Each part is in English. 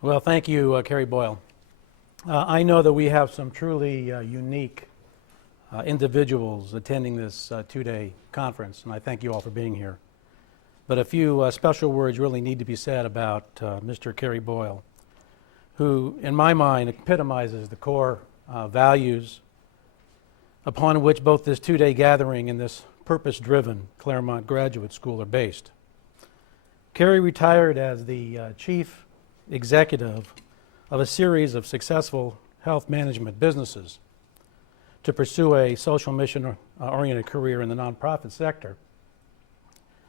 Well, thank you, Kerry Boyle. I know that we have some truly unique individuals attending this two-day conference, and I thank you all for being here. But a few special words really need to be said about Mr. Kerry Boyle, who, in my mind, epitomizes the core values upon which both this two-day gathering and this purpose-driven Claremont Graduate School are based. Kerry retired as the chief executive of a series of successful health management businesses to pursue a social mission-oriented career in the nonprofit sector.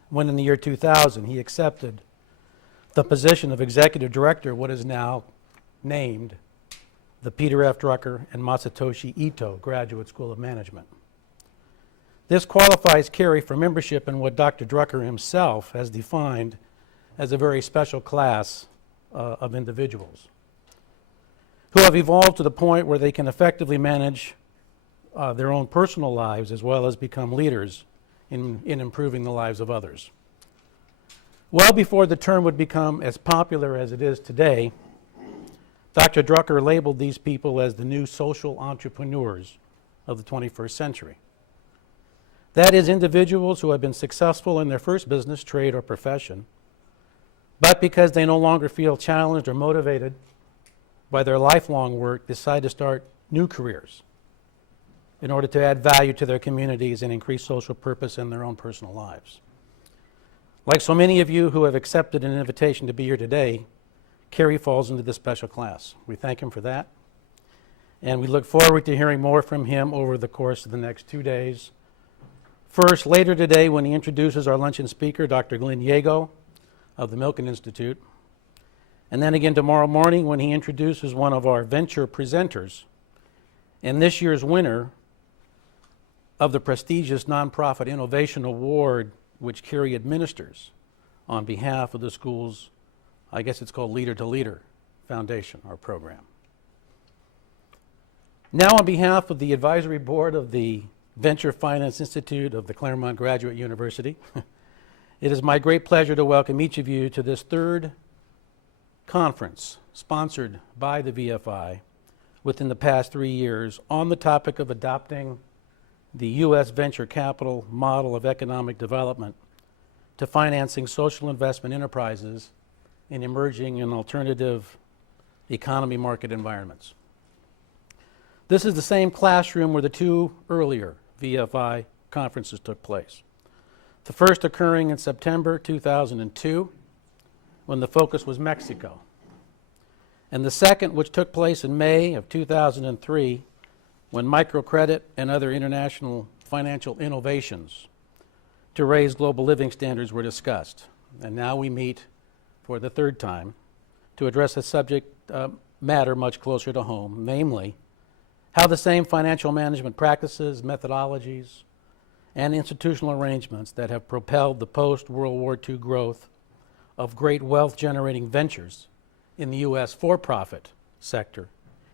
When in the year 2000 he accepted the position of executive director of what is now named the Peter F. Drucker and Masatoshi Ito Graduate School of Management. This qualifies Kerry for membership in what Dr. Drucker himself has defined as a very special class of individuals who have evolved to the point where they can effectively manage their own personal lives as well as become leaders in improving the lives of others. Well before the term would become as popular as it is today, Dr. Drucker labeled these people as the new social entrepreneurs of the 21st century. That is, individuals who have been successful in their first business, trade, or profession, but because they no longer feel challenged or motivated by their lifelong work, decide to start new careers in order to add value to their communities and increase social purpose in their own personal lives. Like so many of you who have accepted an invitation to be here today, Kerry falls into this special class. We thank him for that, and we look forward to hearing more from him over the course of the next 2 days. First, later today, when he introduces our luncheon speaker, Dr. Glenn Yago of the Milken Institute, and then again tomorrow morning when he introduces one of our venture presenters and this year's winner of the prestigious Nonprofit Innovation Award, which Kerry administers on behalf of the school's, I guess it's called Leader to Leader Foundation, our program. Now, on behalf of the advisory board of the Venture Finance Institute of the Claremont Graduate University, it is my great pleasure to welcome each of you to this third conference sponsored by the VFI within the past 3 years on the topic of adopting the U.S. venture capital model of economic development to financing social investment enterprises in emerging and alternative economy market environments. This is the same classroom where the two earlier VFI conferences took place. The first occurring in September 2002, when the focus was Mexico, and the second, which took place in May of 2003, when microcredit and other international financial innovations to raise global living standards were discussed. And now we meet for the third time to address a subject matter much closer to home, namely how the same financial management practices, methodologies, and institutional arrangements that have propelled the post-World War II growth of great wealth-generating ventures in the U.S. for-profit sector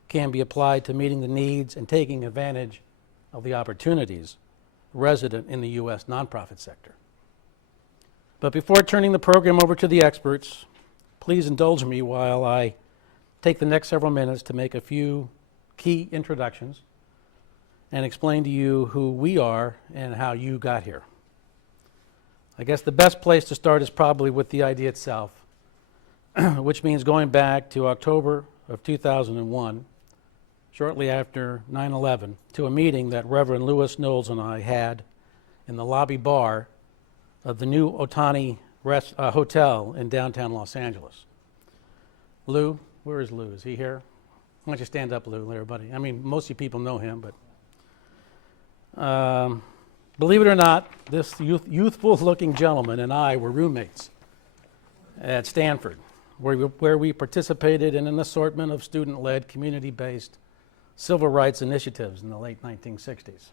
can be applied to meeting the needs and taking advantage of the opportunities resident in the U.S. nonprofit sector. But before turning the program over to the experts, please indulge me while I take the next several minutes to make a few key introductions and explain to you who we are and how you got here. I guess the best place to start is probably with the idea itself, which means going back to October of 2001, shortly after 9/11, to a meeting that Reverend Lewis Knowles and I had in the lobby bar of the new Otani Hotel in downtown Los Angeles. Lou, where is Lou? Is he here? Why don't you stand up, Lou, everybody? I mean, most of you people know him, but believe it or not, this youthful-looking gentleman and I were roommates at Stanford, where we participated in an assortment of student-led, community-based civil rights initiatives in the late 1960s.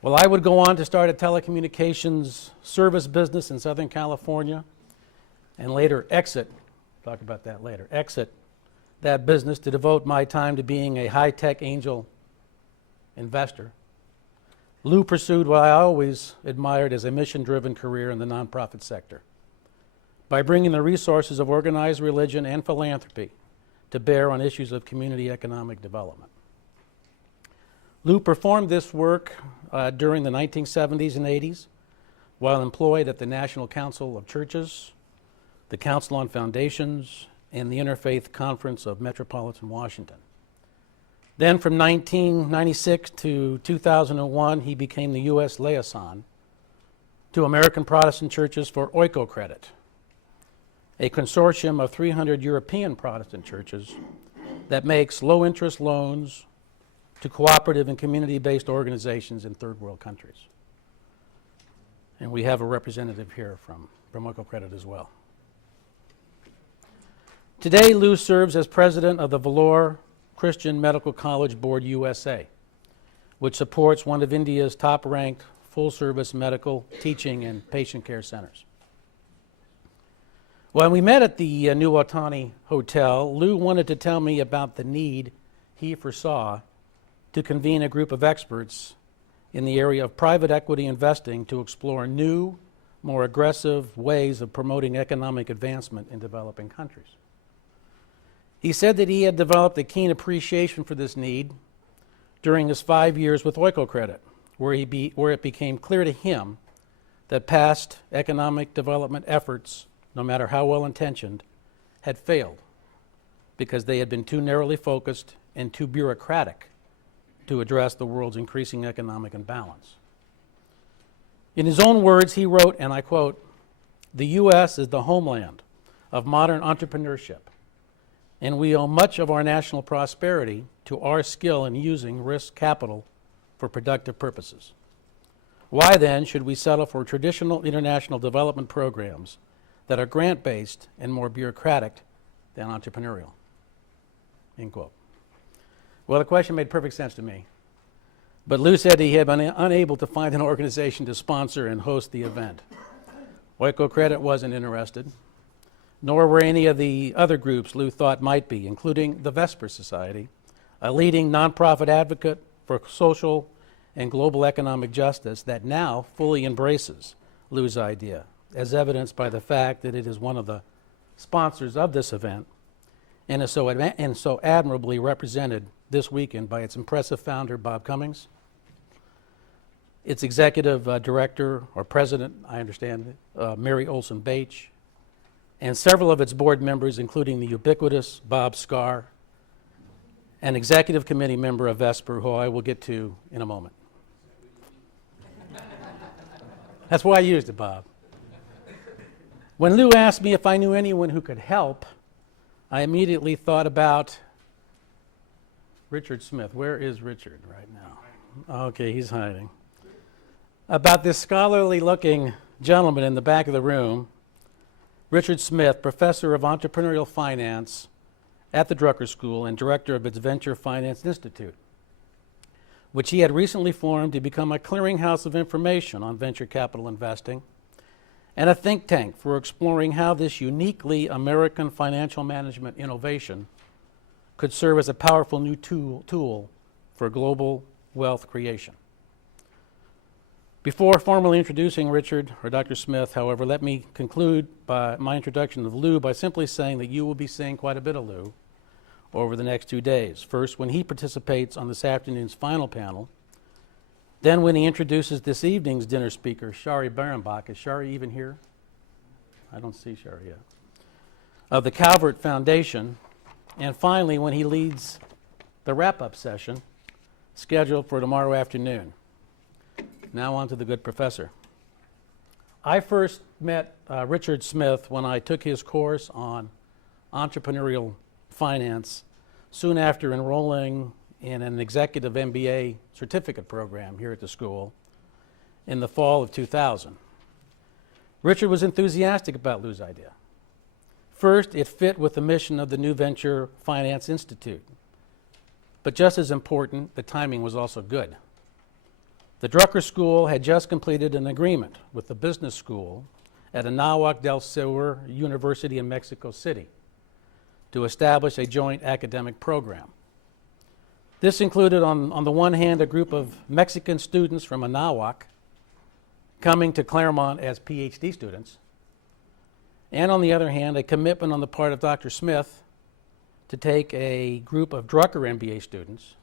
Well, I would go on to start a telecommunications service business in Southern California and later exit that business to devote my time to being a high-tech angel investor. Lou pursued what I always admired as a mission-driven career in the nonprofit sector, by bringing the resources of organized religion and philanthropy to bear on issues of community economic development. Lou performed this work during the 1970s and 80s while employed at the National Council of Churches, the Council on Foundations, and the Interfaith Conference of Metropolitan Washington. Then from 1996 to 2001, he became the U.S. liaison to American Protestant Churches for Oikocredit, a consortium of 300 European Protestant churches that makes low-interest loans to cooperative and community-based organizations in third world countries. And we have a representative here from Oikocredit as well. Today, Lou serves as president of the Vellore Christian Medical College Board USA, which supports one of India's top-ranked full-service medical teaching and patient care centers. When we met at the New Otani Hotel, Lou wanted to tell me about the need he foresaw to convene a group of experts in the area of private equity investing to explore new, more aggressive ways of promoting economic advancement in developing countries. He said that he had developed a keen appreciation for this need during his 5 years with Oikocredit, where it became clear to him that past economic development efforts, no matter how well-intentioned, had failed because they had been too narrowly focused and too bureaucratic to address the world's increasing economic imbalance. In his own words, he wrote, and I quote, "The U.S. is the homeland of modern entrepreneurship, and we owe much of our national prosperity to our skill in using risk capital for productive purposes. Why then should we settle for traditional international development programs that are grant-based and more bureaucratic than entrepreneurial?" End quote. Well, the question made perfect sense to me. But Lou said he had been unable to find an organization to sponsor and host the event. Oikocredit wasn't interested, nor were any of the other groups Lou thought might be, including the Vesper Society, a leading nonprofit advocate for social and global economic justice that now fully embraces Lou's idea, as evidenced by the fact that it is one of the sponsors of this event and is so admirably represented this weekend by its impressive founder, Bob Cummings, its executive director, or president, I understand, Mary Olson Bache, and several of its board members, including the ubiquitous Bob Scar, an executive committee member of Vesper, who I will get to in a moment. That's why I used it, Bob. When Lou asked me if I knew anyone who could help, I immediately thought about Richard Smith. Where is Richard right now? Okay, he's hiding. About this scholarly-looking gentleman in the back of the room, Richard Smith, professor of entrepreneurial finance at the Drucker School and director of its Venture Finance Institute, which he had recently formed to become a clearinghouse of information on venture capital investing and a think tank for exploring how this uniquely American financial management innovation could serve as a powerful new tool for global wealth creation. Before formally introducing Richard or Dr. Smith, however, let me conclude by my introduction of Lou by simply saying that you will be seeing quite a bit of Lou over the next 2 days. First, when he participates on this afternoon's final panel, then when he introduces this evening's dinner speaker, Shari Berenbach. Is Shari even here? I don't see Shari yet. Of the Calvert Foundation. And finally, when he leads the wrap-up session scheduled for tomorrow afternoon. Now on to the good professor. I first met Richard Smith when I took his course on entrepreneurial finance soon after enrolling in an executive MBA certificate program here at the school in the fall of 2000. Richard was enthusiastic about Lou's idea. First, it fit with the mission of the New Venture Finance Institute. But just as important, the timing was also good. The Drucker School had just completed an agreement with the business school at Anáhuac del Sur University in Mexico City to establish a joint academic program. This included, on the one hand, a group of Mexican students from Anáhuac coming to Claremont as PhD students, And on the other hand, a commitment on the part of Dr. Smith to take a group of Drucker MBA students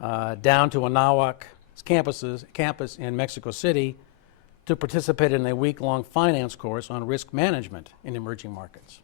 down to Anáhuac campus in Mexico City to participate in a week-long finance course on risk management in emerging markets.